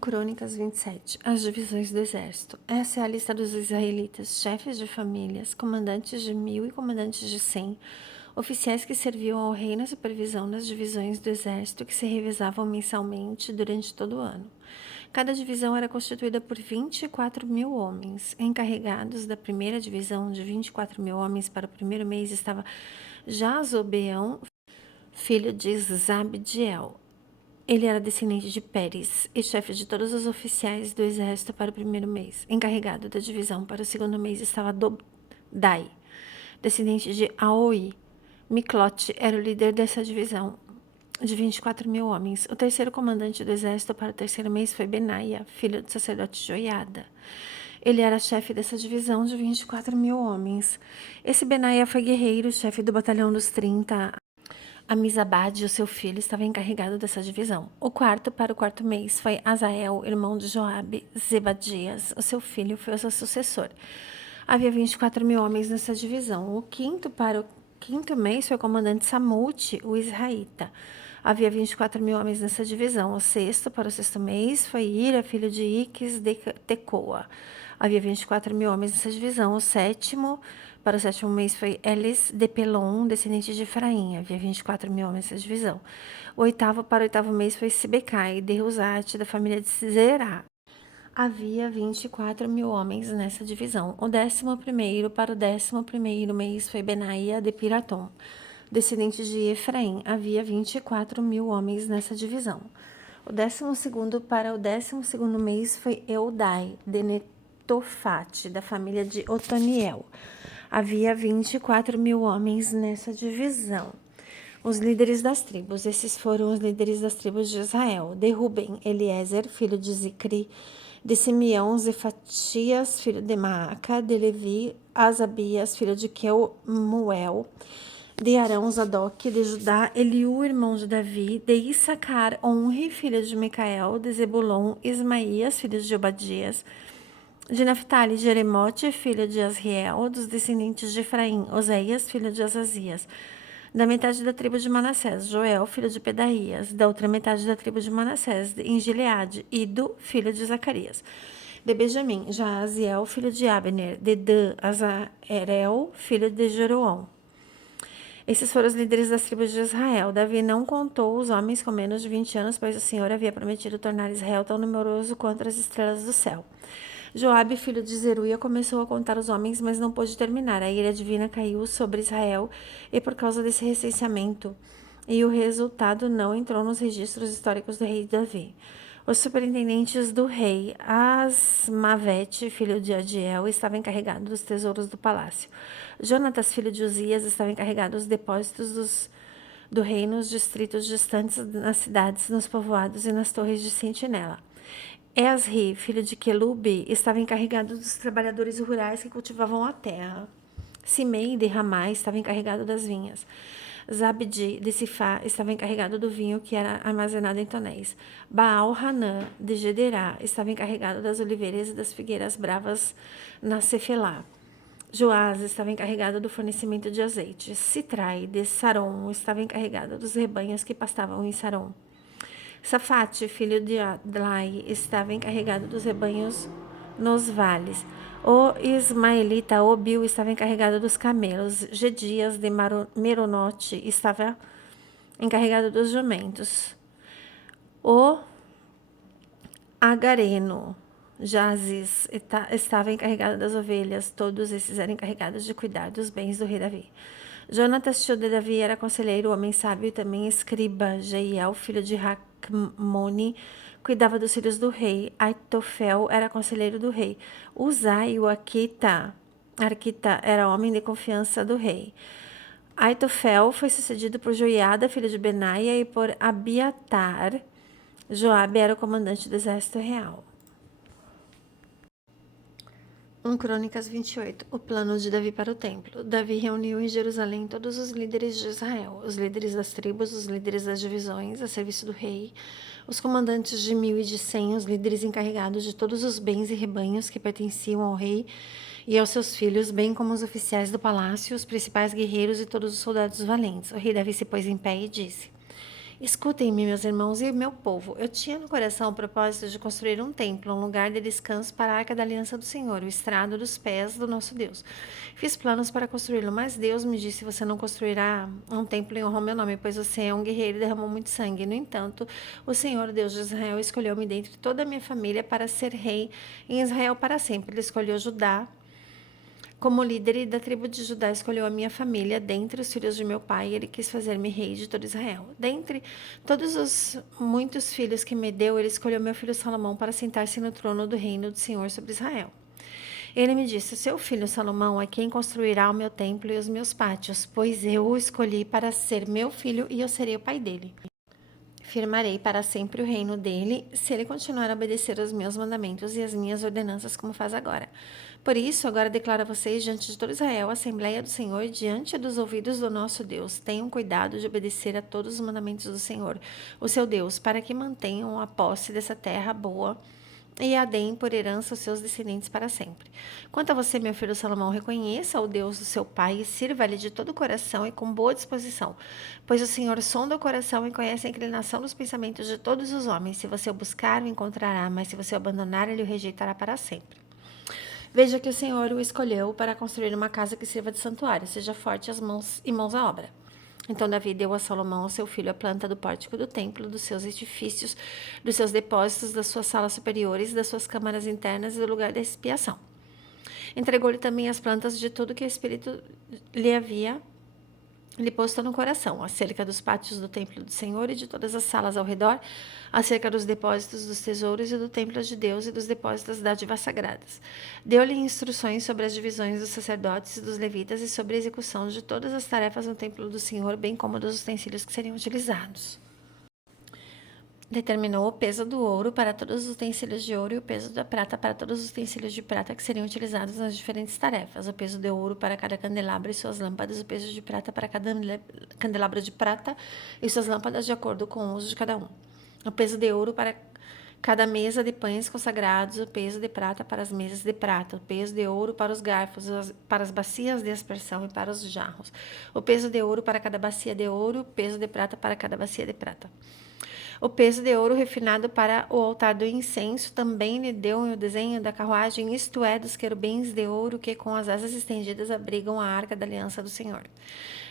Crônicas 27. As divisões do exército. Essa é a lista dos israelitas, chefes de famílias, comandantes de 1000 e comandantes de 100, oficiais que serviam ao rei na supervisão das divisões do exército que se revezavam mensalmente durante todo o ano. Cada divisão era constituída por 24.000 homens. Encarregados da primeira divisão de 24.000 homens para o primeiro mês estava Jazobeão, filho de Zabdiel. Ele era descendente de Pérez e chefe de todos os oficiais do exército para o primeiro mês. Encarregado da divisão para o segundo mês estava Dodai, descendente de Aoi. Miclote era o líder dessa divisão, de 24.000 homens. O terceiro comandante do exército para o terceiro mês foi Benaia, filho do sacerdote Joiada. Ele era chefe dessa divisão de 24.000 homens. Esse Benaia foi guerreiro, chefe do batalhão dos 30. Amizabade, o seu filho, estava encarregado dessa divisão. O quarto para o quarto mês foi Azael, irmão de Joabe. Zebadias, o seu filho, foi o seu sucessor. Havia 24.000 homens nessa divisão. O quinto para o quinto mês foi o comandante Samute, o israelita. Havia 24.000 homens nessa divisão. O sexto para o sexto mês foi Ira, filho de Iques de Tecoa. Havia 24.000 homens nessa divisão. O sétimo para o sétimo mês foi Elis de Pelon, descendente de Efraim. Havia 24.000 homens nessa divisão. O oitavo para o oitavo mês foi Sibecai, de Rusate, da família de Zerá. Havia 24.000 homens nessa divisão. O 11º para o 11º mês foi Benaia de Piratom, descendente de Efraim. Havia 24.000 homens nessa divisão. O 12º para o 12º mês foi Eudai de Netofate, da família de Otoniel. Havia 24.000 homens nessa divisão. Os líderes das tribos. Esses foram os líderes das tribos de Israel. De Ruben, Eliezer, filho de Zicri. De Simeão, Zefatias, filho de Maaca. De Levi, Asabias, filho de Quemuel. De Arão, Zadok. De Judá, Eliú, irmão de Davi. De Issacar, Onri, filho de Micael. De Zebulon, Ismaías, filho de Obadias. De Naphtali, Jeremote, filho de Asriel. Dos descendentes de Efraim, Oséias, filho de Azazias. Da metade da tribo de Manassés, Joel, filho de Pedaías. Da outra metade da tribo de Manassés, em Gileade, Ido, filho de Zacarias. De Benjamim, Jaaziel, filho de Abner. De Dan, Azarel, filho de Jeroão. Esses foram os líderes das tribos de Israel. Davi não contou os homens com menos de 20 anos, pois o Senhor havia prometido tornar Israel tão numeroso quanto as estrelas do céu. Joabe, filho de Zeruia, começou a contar os homens, mas não pôde terminar. A ira divina caiu sobre Israel e por causa desse recenseamento, e o resultado não entrou nos registros históricos do rei Davi. Os superintendentes do rei Asmavete, filho de Adiel, estava encarregado dos tesouros do palácio. Jonatas, filho de Uzias, estava encarregado dos depósitos do rei nos distritos distantes, nas cidades, nos povoados e nas torres de sentinela. Esri, filho de Quelube, estava encarregado dos trabalhadores rurais que cultivavam a terra. Simei, de Ramá, estava encarregado das vinhas. Zabdi, de Sifá, estava encarregado do vinho que era armazenado em tonéis. Baal Hanã, de Gederá, estava encarregado das oliveiras e das figueiras bravas na Cefelá. Joás estava encarregado do fornecimento de azeite. Citrai, de Saron, estava encarregado dos rebanhos que pastavam em Saron. Safate, filho de Adlai, estava encarregado dos rebanhos nos vales. O ismaelita Obil estava encarregado dos camelos. Gedias de Meronote estava encarregado dos jumentos. O Agareno Jazis estava encarregado das ovelhas. Todos esses eram encarregados de cuidar dos bens do rei Davi. Jonatas, tio de Davi, era conselheiro, homem sábio e também escriba. Jeiel, filho de Hacmone, cuidava dos filhos do rei. Aitofel era conselheiro do rei. Uzai, o Arquita, era homem de confiança do rei. Aitofel foi sucedido por Joiada, filho de Benaia, e por Abiatar. Joabe era o comandante do exército real. Crônicas 28. O plano de Davi para o templo. Davi reuniu em Jerusalém todos os líderes de Israel, os líderes das tribos, os líderes das divisões, a serviço do rei, os comandantes de 1000 e de 100, os líderes encarregados de todos os bens e rebanhos que pertenciam ao rei e aos seus filhos, bem como os oficiais do palácio, os principais guerreiros e todos os soldados valentes. O rei Davi se pôs em pé e disse: Escutem-me, meus irmãos e meu povo. Eu tinha no coração o propósito de construir um templo, um lugar de descanso para a arca da aliança do Senhor, o estrado dos pés do nosso Deus. Fiz planos para construí-lo, mas Deus me disse: você não construirá um templo em honra ao meu nome, pois você é um guerreiro e derramou muito sangue. No entanto, o Senhor, Deus de Israel, escolheu-me dentre toda a minha família para ser rei em Israel para sempre. Ele escolheu Judá como líder e da tribo de Judá escolheu a minha família dentre os filhos de meu pai, e ele quis fazer-me rei de todo Israel. Dentre todos os muitos filhos que me deu, ele escolheu meu filho Salomão para sentar-se no trono do reino do Senhor sobre Israel. Ele me disse: seu filho Salomão é quem construirá o meu templo e os meus pátios, pois eu o escolhi para ser meu filho e eu serei o pai dele. Firmarei para sempre o reino dele, se ele continuar a obedecer aos meus mandamentos e às minhas ordenanças, como faz agora. Por isso, agora declaro a vocês, diante de todo Israel, a Assembleia do Senhor, diante dos ouvidos do nosso Deus, tenham cuidado de obedecer a todos os mandamentos do Senhor, o seu Deus, para que mantenham a posse dessa terra boa e a deem por herança aos seus descendentes para sempre. Quanto a você, meu filho Salomão, reconheça o Deus do seu pai e sirva-lhe de todo o coração e com boa disposição, pois o Senhor sonda o coração e conhece a inclinação dos pensamentos de todos os homens. Se você o buscar, o encontrará, mas se você o abandonar, ele o rejeitará para sempre. Veja que o Senhor o escolheu para construir uma casa que sirva de santuário. Seja forte as mãos e mãos à obra. Então Davi deu a Salomão, seu filho, a planta do pórtico do templo, dos seus edifícios, dos seus depósitos, das suas salas superiores, das suas câmaras internas e do lugar da expiação. Entregou-lhe também as plantas de tudo que o Espírito lhe havia posto no coração, acerca dos pátios do templo do Senhor e de todas as salas ao redor, acerca dos depósitos dos tesouros e do templo de Deus e dos depósitos das dádivas sagradas. Deu-lhe instruções sobre as divisões dos sacerdotes e dos levitas e sobre a execução de todas as tarefas no templo do Senhor, bem como dos utensílios que seriam utilizados. Determinou o peso do ouro para todos os utensílios de ouro e o peso da prata para todos os utensílios de prata que seriam utilizados nas diferentes tarefas. O peso de ouro para cada candelabro e suas lâmpadas, o peso de prata para cada candelabro de prata e suas lâmpadas de acordo com o uso de cada um. O peso de ouro para cada mesa de pães consagrados, o peso de prata para as mesas de prata, o peso de ouro para os garfos, para as bacias de aspersão e para os jarros, o peso de ouro para cada bacia de ouro, o peso de prata para cada bacia de prata. O peso de ouro refinado para o altar do incenso também lhe deu o desenho da carruagem, isto é, dos querubins de ouro que com as asas estendidas abrigam a arca da aliança do Senhor.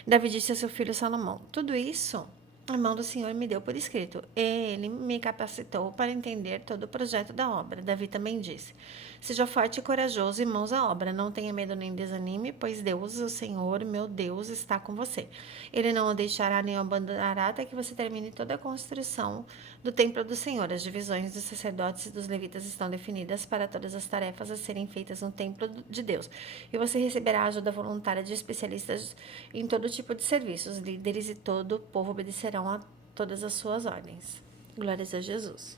Davi disse a seu filho Salomão: tudo isso a mão do Senhor me deu por escrito, e ele me capacitou para entender todo o projeto da obra. Davi também disse: seja forte e corajoso e mãos à obra, não tenha medo nem desanime, pois Deus, o Senhor, meu Deus, está com você. Ele não o deixará nem o abandonará até que você termine toda a construção do templo do Senhor. As divisões dos sacerdotes e dos levitas estão definidas para todas as tarefas a serem feitas no templo de Deus. E você receberá a ajuda voluntária de especialistas em todo tipo de serviços. Os líderes e todo o povo obedecerão a todas as suas ordens. Glórias a Jesus.